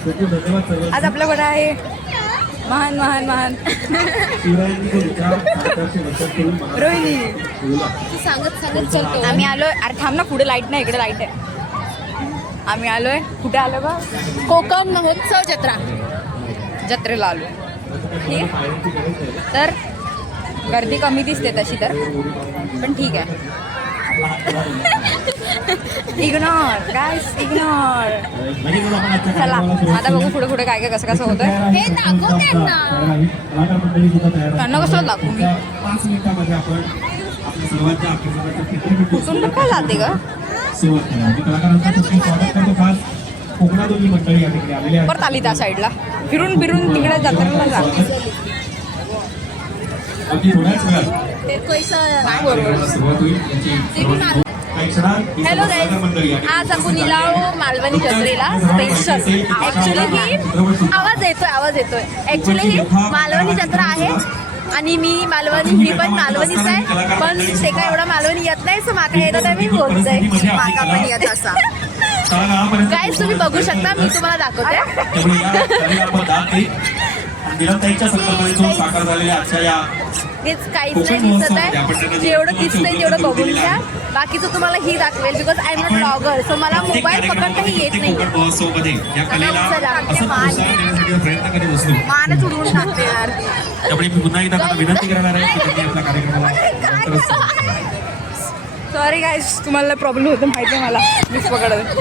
आज आपल्याकडे आहे महान महान महान रोहिणी. सांगत चलतो. आम्ही आलोय. अरे थांब ना, पुढे लाईट नाही, इकडे लाईट आहे. आम्ही आलोय. कुठे आलो बा? कोकण महोत्सव जत्रा. जत्रेला आलो. ठीक आहे. तर गर्दी कमी दिसते तशी तर, पण ठीक आहे. इग्नोर गाईस, इग्नोर. चला आता बघू पुढे पुढे काय काय कसं कसं होतंय. हे दाखव त्यांना कसं दाखवू मी? कुठून काय जाते ग? परत आली त्या साईडला फिरून फिरून तिकडे जत्रेला जाते. हॅलो गाईज, आज आपण इलाव मालवणी जत्रेला स्पेशल. ॲक्च्युली ही आवाज येतोय. ॲक्च्युली ही मालवणी जत्रा आहे आणि मी मालवणी, ही पण मालवणीच आहे, पण ते काय एवढं मालवणी येत नाही, सो माका येतं तर मी बोलते. माका पण येत असा. गाईज तुम्ही बघू शकता, मी तुम्हाला दाखवते. हेच काहीच नाही दिसत आहे. जेवढं दिसतंय तेवढं बघून घ्या. बाकीचं तुम्हाला ही दाखवेल, because I am not blogger, so मला मोबाईल पकडताही येत नाही. मानच उडवून टाकते यार. सॉरी गाईज, तुम्हाला प्रॉब्लेम होतो माहिती आहे मला. मीच पकडत.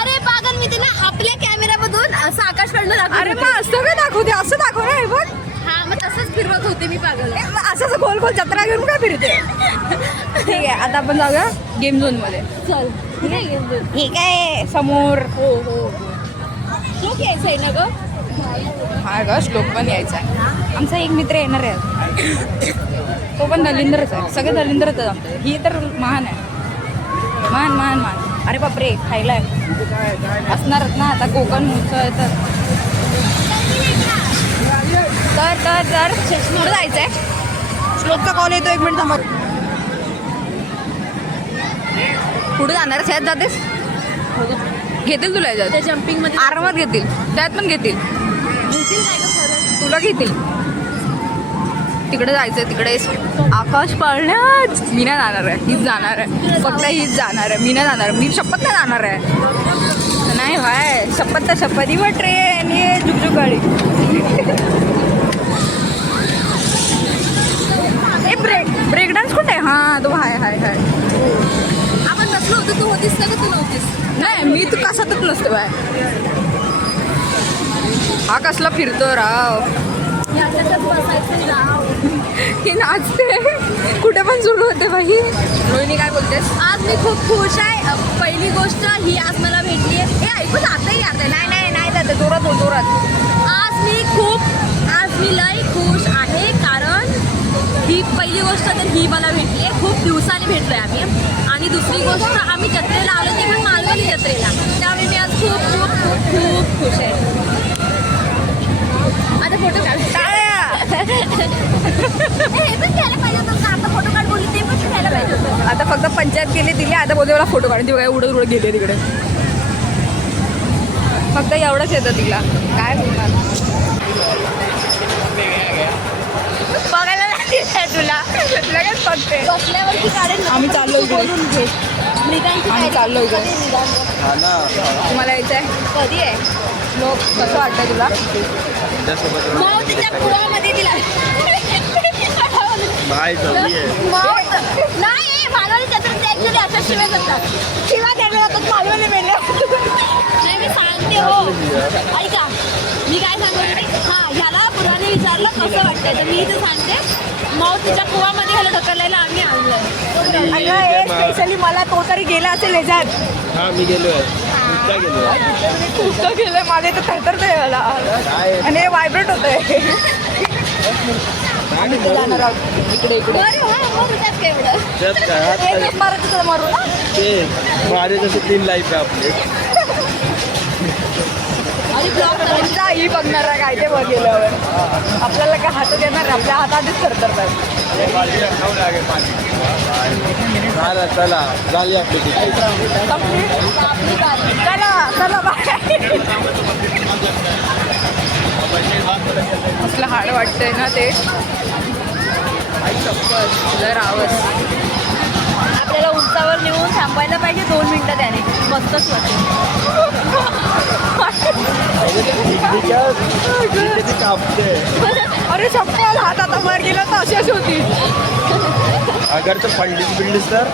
अरे पागल, मी ते ना आपल्या कॅमेऱ्यामधून असं आकाश कडनं दाखव. अरे मग असं काय दाखवते? असं दाखव ना. हे बघ, हा मग तसंच फिरवत होते मी पागल. असं गोल गोल जत्रा घेऊन काय फिरते? ठीक आहे, आता आपण जाऊया गेम झोन मध्ये. चल ठीक आहे, समोर. हो श्लोक यायचं आहे ना ग? हा ग, श्लोक पण यायचा आहे. आमचा एक मित्र येणार आहे, तो पण दलिंदरच आहे. सगळे दलिंदरच आहे आमचे. ही तर महान आहे. महान महान महान. अरे बापरे, खायला आहे असणारच ना. आता कोकण महोत्सव आहे तर पुढे जायचं आहे. श्लोकचा कॉल येतो, 1 मिनिट थांबत. पुढे जाणार ह्यात जातेस? घेतील तुला याच्यात? त्या जम्पिंग मध्ये आरामात घेतील, त्यात पण घेतील. तुला घेतील. तिकडे जायचंय, तिकडे आकाश पाळण्यात. मी नाही जाणार आहे, हीच जाणार आहे. फक्त हीच जाणार आहे, मी नाही जाणार. मी शपथ नाही जाणार आहे. नाही भाय, शपथ तर शपथ. ही ट्रेन, ये झुकझुक गाडी. ए ब्रेक डान्स कुठे आहे? हां, तो हाय. आपण बसलो होतो, तू होतीस ना का? तू नव्हतीस? नाही, मी तर कशातच नसते बाय. हा कसला फिरतो राव. ही नाचते, कुठे पण सुरू होते बाई. रोहिणी काय बोलतेस? आज मी खूप खुश आहे. पहिली गोष्ट ही आज मला भेटली आहे. हे ऐकू जाते यार. नाही जाते, जोरात. आज मी लई खुश आहे, कारण ही पहिली गोष्ट तर ही मला भेटली आहे. खूप दिवसांनी भेटलोय आम्ही. आणि दुसरी गोष्ट, आम्ही जत्रेला आलो ते पण मालवणी जत्रेला. त्यामुळे मी आज खूप खूप खूप खूप खुश आहे. आता फोटो काढ. हे पण घ्यायला पाहिजे होतं. आता फोटो काढ बोलली, ते पण घ्यायला पाहिजे होतं. आता फक्त पंचायत केली दिली. आता बोलते मला फोटो काढून. ती बघा उडत गेले तिकडे. फक्त एवढंच येतं तिला. काय बोलणार? बघायला नाही तुला लगेच बघते. बसल्यावरती काढेल. आम्ही चाललो इकडे. आम्ही चाललो इकडे. तुम्हाला यायचं आहे? कधी आहे? लोक कसं वाटतं तुला? तिच्या कुळामध्ये तिला नाही, मालवणी जत्रेत ऍक्च्युली अशा शिव्या करतात. शिवा द्यायला जातात मालवणी मेले. नाही, मी सांगते हो. ऐका, मी काय सांगते. हां, ह्याला पुराने विचारलं कसं वाटतंय, तर मी इथे सांगते. मग तिच्या कुवामध्ये ह्याला ढकलायला आम्ही आणलोय. स्पेशली मला तो तरी गेला असेल याच्यात. हा, मी गेलोय. कुठं गेलंय माझे तर थरथरतंय मला. आणि हे व्हायब्रेट होतंय. जाणार आहोत इकडे. मारू ना ते माझे जसे 3 लाईफ आहे आपले. आणि ब्लॉग ही बघणार काय ते बघितल्यावर आपल्याला काय हातात येणार. आपल्या हात आधीच थरथरतात. चला चला झाली आपली तिकीट. चला चला बाय. असलं हाड वाटतंय ना ते. जर आवाज आपल्याला उंचावर नेऊन थांबायला पाहिजे 2 मिनिटं त्याने. मस्तच तिकीट कापते. अरे चप्पल हात आता वर गेला तर अशीच होती. अगर तर पडलीस तर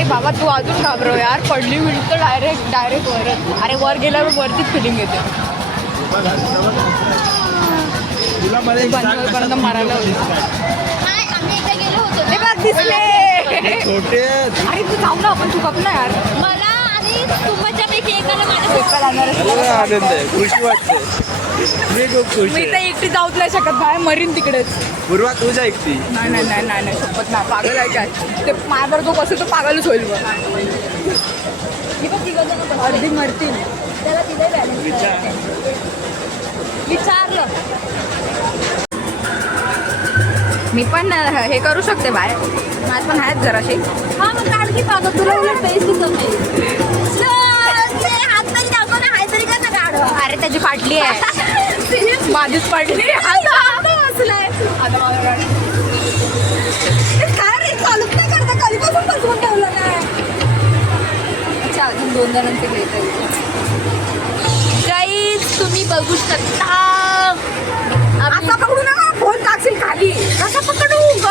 ए बाबा तू अजून घाबरव यार. पडली मिळत तर डायरेक्ट वर. अरे वर गेल्यावर वरतीच फिलिंग येते. तुला मला मारायला नाही आम्ही एकदा गेलो होतो ते बघ दिसले. छोटे अरे तू जाऊ ना आपण. तू कप ना यार. मला आणि तुमच्यापैकी एकाला माझ्या पेपर आणणार मला आनंद आहे, खुशी वाटते. मी खूप खुश मी तर आहे. एकटी जाऊच नाही शकत बाहेर. मरीन तिकडेच. पूर्वा तुझ्या एकटी. नाही नाही नाही नाही नाही शपथ नाही. पागल आहे काय ते. माझा जो कसं तो पागलच होईल बघ. अर्धी मरतील. त्याला तिथे बॅलन्स विचारलं. मी पण हे करू शकते बाहेर. माझ पण आहेत जराशी. हा मग काढ की पागल. तुला उलट पैसे दिसत नाही. हात तरी दाखव ना. हाय तरी कर ना काढ. अरे त्याची फाटली आहे. माझीच फाटली. आता बसलाय. आता मला काढ. काय रे चालूच नाही करता. कधीपासून बसवून ठेवलं नाही. अच्छा अजून 2 जणांचे घ्यायचं. गाईज तुम्ही बघू शकता. आता पकडू नका. फोन टाकशील खाली. कसा पकडू ग.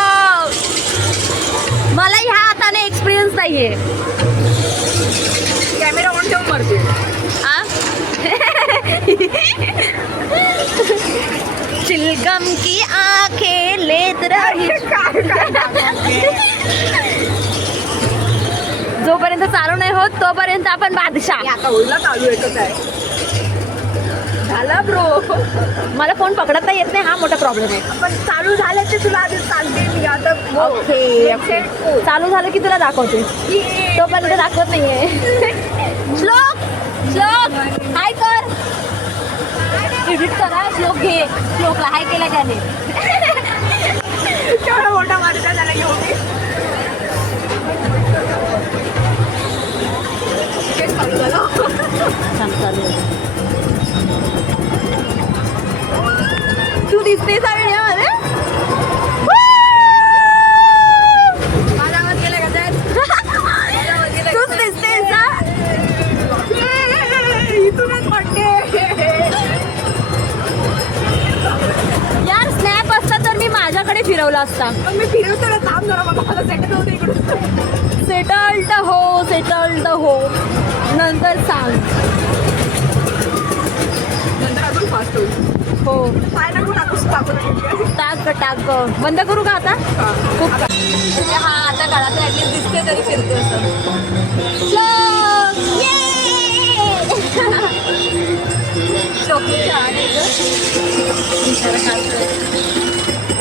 मला ह्या हाताने एक्सपिरियन्स नाहीये. कॅमेरा ऑन ठेवून मरते. आ? चिलगम की आंखें लेत रही. जोपर्यंत चालू नाही होत तोपर्यंत आपण बादशाह. आता होईला चालू एकच आहे. झाला ब्रो. मला फोन पकडता येत नाही. हा मोठा प्रॉब्लेम आहे. पण चालू झाले ते तुला आधी सांगते मी. आता ओके चालू झालं की तुला दाखवते. तोपर्यंत दाखवत नाहीये. श्लोक श्लोक हाय कर. एडिट करा. श्लोक घे. श्लोकला हाय केला त्याने. केवढा मोठा माणूस झाला घेऊन. तेच चालू झालं. तू दिसतेस या व्हिडिओमध्ये. माझा आवाज गेला का त्यात? तूच दिसतेस ना. इथूनच वाटते. यार स्नॅप असता तर मी माझ्याकडे फिरवला असता. पण मी फिरवतो ना. थांब जरा मला. मला सेटल होते इकडून. सेटल्ड हो नंतर सांग. नंतर अजून फास्ट होईल. हो पाय नको टाकूस. टाक बंद करू का आता. खूप हा आता काळात ऍटलीस्ट दिसते तरी फिरते असं.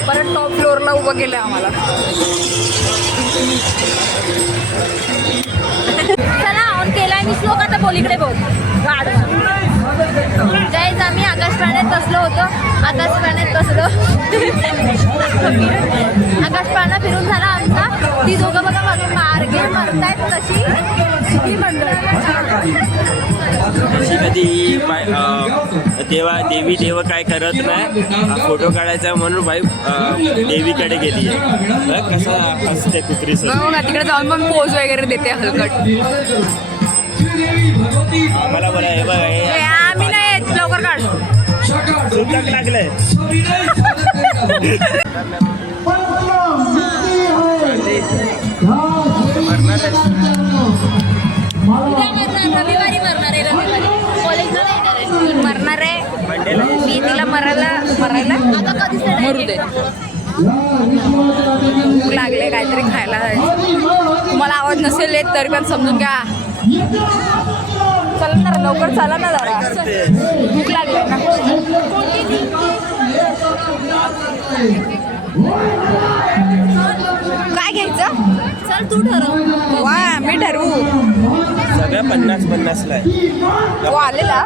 परत टॉप फ्लोअरला उभं केलं आम्हाला. चला ऑन केलाय मी. श्लोक आता बोलीकडे बोल. गाड जायचं. आम्ही आकाश प्राण्यात बसलो होतो. आकाश प्राण्यात बसलो. आकाश प्राणा फिरून झाला आमचा. ती दोघं बघा मागे मार्गे मरतायत कशी. ही मंडळी कधी देवी देव काय करत नाही. फोटो काढायचा म्हणून भाई देवीकडे गेली आहे. कसा असते कुत्री. तिकडे जाऊन पण पोज वगैरे देते हलकट. मला बोला हे बघा हे आम्ही नाही येत. लवकर काढ. सुतक लागलंय. रविवारी मरणार आहे. रविवारी कॉलेजला येणार आहे. मरणार आहे. मी तिला मरायला आता कधी मरू दे. भूक लागले काहीतरी खायला जायचं. तुम्हाला आवाज नसेल येत तरी पण समजून घ्या. चला ना लवकर. चला ना जरा. भूक लागले ना. काय घ्यायचं. चल तू ठरव. वा मी ठरवू. सगळ्या 50-50 ला आहे. आलेला.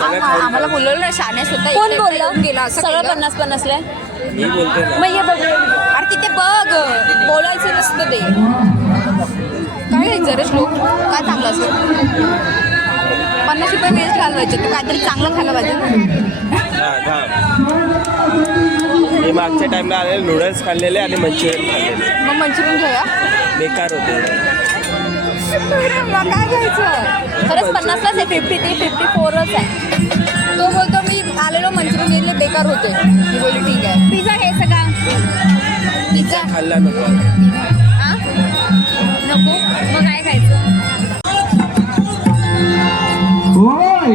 सगळ्या आम्हाला बोलवलं ना शाने सुद्धा कोण एकटा बोललं येऊन गेला असं सगळं केलं. 50-50 मी बोलते ना. मग ये बघ. अरे तिथे बघ बोलायचं नसतं ते काय घ्यायचं रे श्लोक काय चांगलं असतं 50 रुपये वेस्ट घालवायचे तर काहीतरी चांगलं खायला पाहिजे ना. मी मागच्या टाइमला आलेले नूडल्स खाल्लेले आणि मंचुरियन खाल्लेले मग मंचुरियन घेऊया बेकार होते. मग काय घ्यायचं खरंच 50लाच आहे 53-54च आहे. तो बोलतो मी आलेलो मंचुरियन घेतले बेकार होते मी बोलली ठीक आहे पिझ्झा घ्यायचा का? पिझ्झा खाल्ला नको. हा नको मग काय खायचं? होय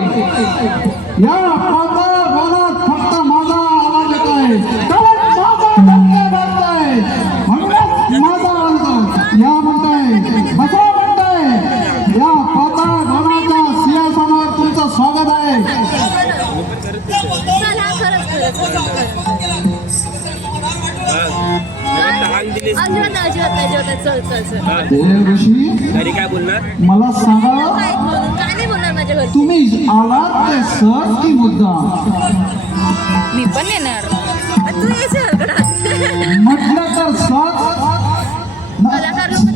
या पाताळात फक्त माझा आवाज येत आहे कारण माझा धक्के बसताय म्हणूनच माझा आवाज या म्हणताय बसा म्हणताय या पाताळाच्या सिंहासनावर तुमचं स्वागत आहे. चला खरंच तहान दिलीस. अजिबात चल देव ऋषी घरी काय बोलणार? मला सांगा काय नाही बोलणार माझ्या घरी. तुम्ही आलात ते सहज की मुद्दा मी पण येणार तू यायचं म्हटलं तर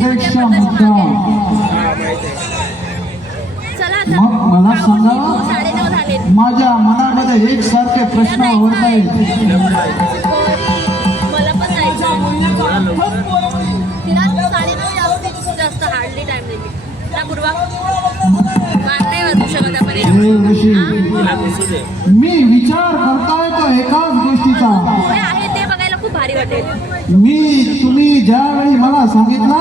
पेक्षा मुद्दा. चला मग मला सांगा 9:30 झाले. माझ्या मनामध्ये एकसारखे प्रश्न होत आहेत. मला पण जायचं तिला 9:30 जास्त हार्डली टाइम दिली ना पूर्वा काय नाही वाजू शकत आपण देव ऋषी तिला दिसू दे. मी विचार करताय तो एकाच गोष्टीचा. पुढे आहे ते बघायला खूप भारी वाटेल. तुम्ही ज्यावेळी मला सांगितलं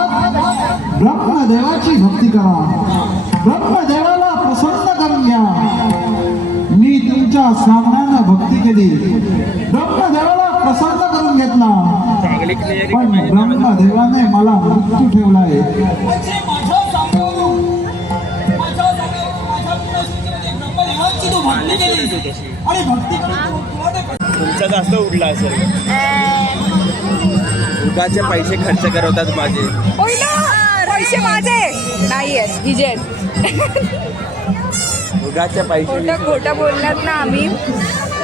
ब्रह्मदेवाची भक्ती करा ब्रह्मदेवाला प्रसन्न करून घ्या मी तुमच्या सामन्यानं भक्ती केली ब्रह्मदेवाला प्रसन्न करून घेतला चांगली क्लिअरिटी पण पाहिजे. ब्रह्मदेवाने मला मृत्यू ठेवलाय. तुमचा जास्त उडला असेल. उगाचे पैसे खर्च करवतात माझे. पैसे माझे नाही आहेत हिजे आहेत उगाचे पैसे खोटं बोलण्यात ना आम्ही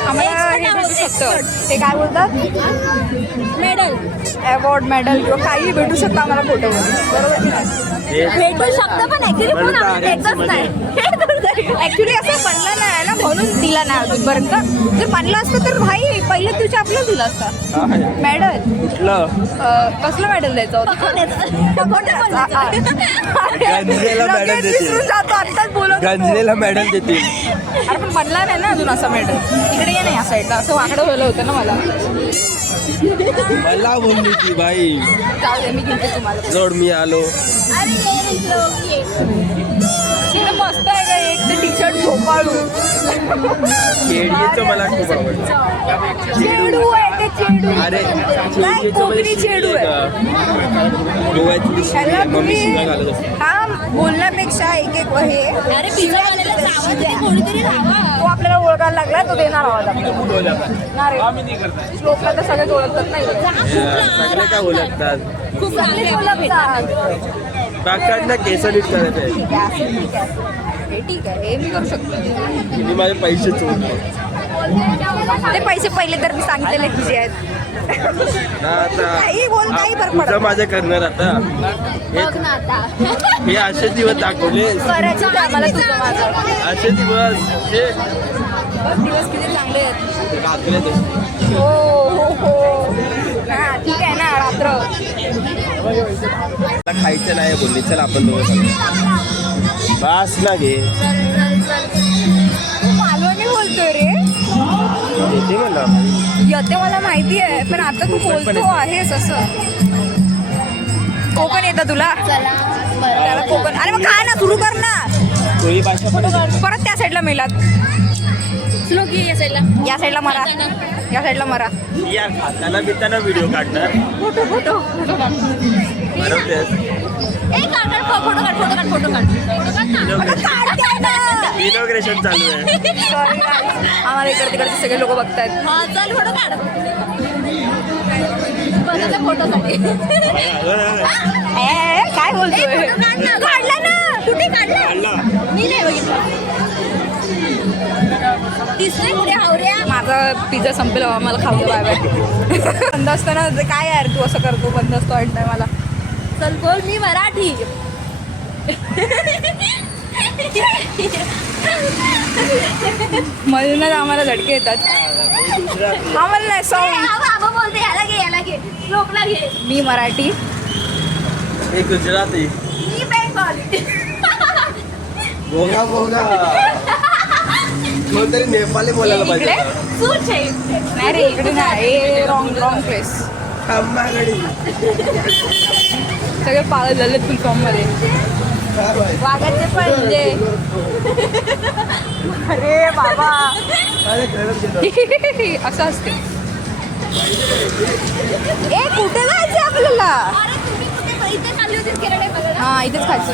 आम्हाला हे भेटू शकतं ते काय बोलतात मेडल अवॉर्ड मेडल किंवा काही भेटू शकतं आम्हाला खोटं बोलून बरोबर की नाही भेटू शकतं पण ऍक्च्युली पण आम्ही देतच नाही. ऍक्च्युली असं बनलं नाही ना म्हणून दिला नाही अजूनपर्यंत जर बनलं असतं तर भाई पहिले तुझ्या आपलं दिलं असतं मेडल कुठलं कसलं मेडल द्यायचं होतं गंजलेला medal लगेच देतील. विसरून जातो आत्ताच बोलत होतो. गंजलेला मेडल देतील. अरे पण बनला नाही ना अजून असा मेडल इकडे ये नाही या साईडला असं वाकडं व्हायला होतं ना मला मला बोलली ती बाई. जाऊ दे मी घेते तुम्हाला जोड मी आलो. अरे ये रे श्लोक, ये. तिकडे मस्त आहे का एक ते टी शर्ट झोपाळू केडीचं मला खूप आवडतं. चेडू आहे ते चेडू अरे नाही, चेडीचं कोकणी मध्ये चेडू शिवी आहे. का? गोव्याची ती शिवी ह्याला आहे. मम्मी तुम्ही शिव्या घालत असते. हा बोलण्यापेक्षा एक एक हे अरे पिझ्झा वाल्याला जावं तरी कोणीतरी राहावा. तो आपल्याला ओळखायला लागला तो देणार आवाज आपल्याला ना रे. श्लोकला तर सगळेच ओळखतात नाही सगळे काय ओळखतात. खूप चांगले ओळखतात. बाकांना केस नीट करत आहे. ठीक आहे असेल, ठीक आहे हे ठीक आहे हे मी करू शकतो मी माझे पैसे चोरले. ते पैसे पहिले तर मी सांगितलेले की जे आहेत ना आता काही बोल, काही फरक पडत तुझं माझं करणार आता. बघ ना आता. हे असे दिवस दाखवले. करायचं का आम्हाला तुझं माझं असे दिवस हे दिवस किती चांगले आहेत दाखवले ते. हो हो हो हा ठीक आहे ना रात्र मला खायचं नाही बोलली. चल आपण दोघं जाऊ. बस ना घे. तू मालवणी बोलतोय रे येते मला. येते मला माहिती आहे पण आता तू बोलतो आहेस असं कोकण येतं तुला त्याला कोकण अरे मग काय ना सुरू कर ना कोळी भाषा पण येते. परत त्या साईडला मेलात श्लोक ये या साईडला. या साईडला मरा या साईडला मरा या खाताना बिताना व्हिडिओ काढणार. फोटो फोटो बरोबर ए काढ काढ फोटो काढ फोटो काढ फोटो काढ फोटो काढ ना. इनॉग्रेशन चालू आहे. सॉरी आम्हाला इकडे तिकडचे सगळे लोक बघतायत हा चल फोटो काढ. बघा फोटोसाठी. काय बोलतोय काढला ना कुठे काढला काढला. मी नाही बघितलं. दिसले कुठे हावऱ्या? माझा पिझ्झा संपेल बाबा, मला खाऊ दे, बाय बाय. बंद असताना काय यार तू असं करतो, बंद असतो वाटतंय मला. चल बोल, मी मराठी. म्हणूनच आम्हाला झटके येतात. आम्हाला नाही सॉंग. आबा बोलते, याला घे लोकला घे. मी मराठी. गुजराती. मी बेंगॉली. बोगा बोगा. कोणतरी नेपाली बोलायला पाहिजे. इकडे सूट आहे. नाही रे, इकडे नाही. Wrong place. सगळे पागल झाले फुल फॉर्म मध्ये. वागायचे पहिले. अरे बाबा. असं असते. ए कुठे जायचं आपल्याला? अरे तुम्ही कुठे इथे चालली होतीस केरळ बघायला? हा इथेच खायचं.